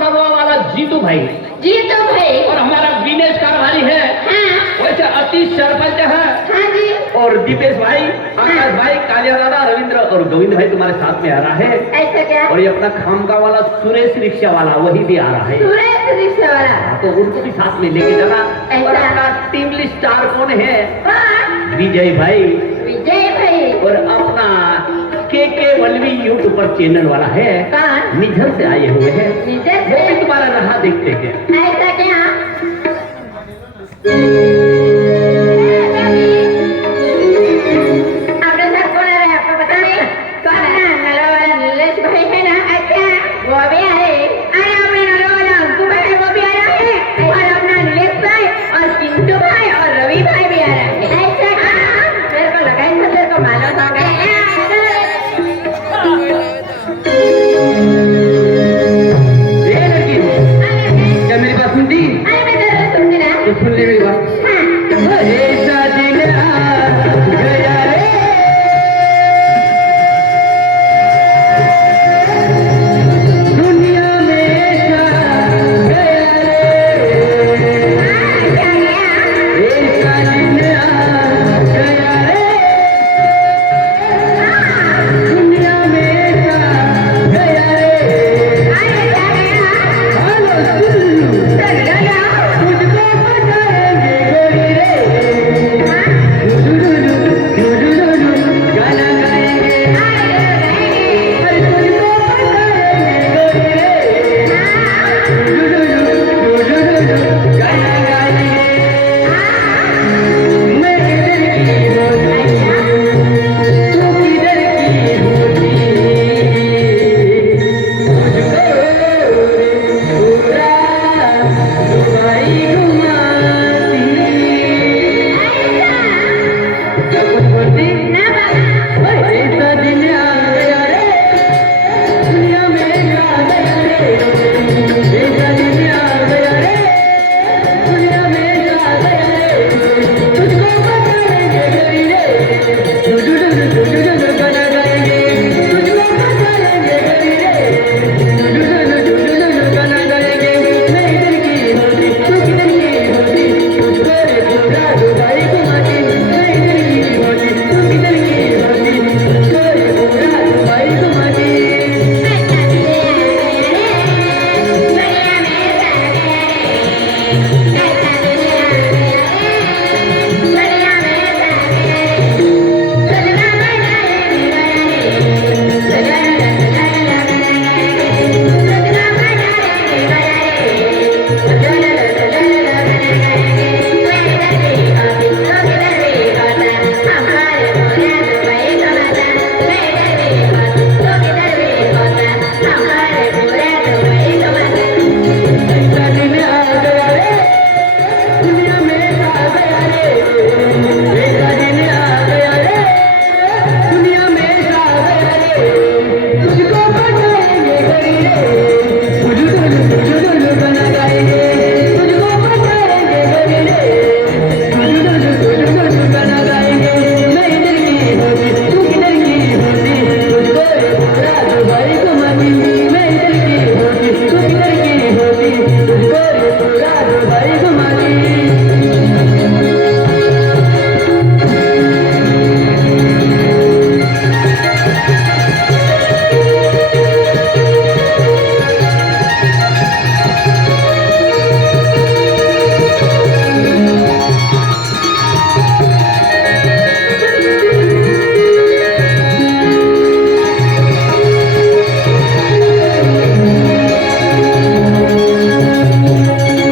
नरवा वाला जीतू भाई जीतू भाई और हमारा विनेश कारभारी है। हाँ वैसे अतीश सरपंच है हाँ जी और दीपेश भाई, आकाश भाई, कालिया दादा, रविंद्र और गोविंद भाई तुम्हारे साथ में आ रहा है। ऐसा क्या और ये अपना खामका वाला सुरेश रिक्शा वाला वही भी आ रहा है। सुरेश रिक्शा वाला तो उनको भी साथ में लेके जाना। और ऐसा। अपना टीम स्टार कौन है? कौन विजय भाई विजय भाई और अपना के वल्लवी यूट्यूब पर चैनल वाला है। कौन निझर से आए हुए हैं। निधर वो से भी तुम्हारा रहा देखते हैं। ऐसा क्या आपने सर कौन आ रहा है आपको पता नहीं कौन है नलो वाला नीलेश भाई है ना अच्छा वो भी आ रहे अरे अपने नलो वाला अंकु भाई वो भी आ रहा है और अपना नीलेश भाई और चिंटू भाई और रवि भाई भी आ रहा है ऐसा मेरे को लगा ही था तेरे को मालूम होगा क्या मेरी बात सुनती? अरे मैं जरूर सुनती ना तो सुन ले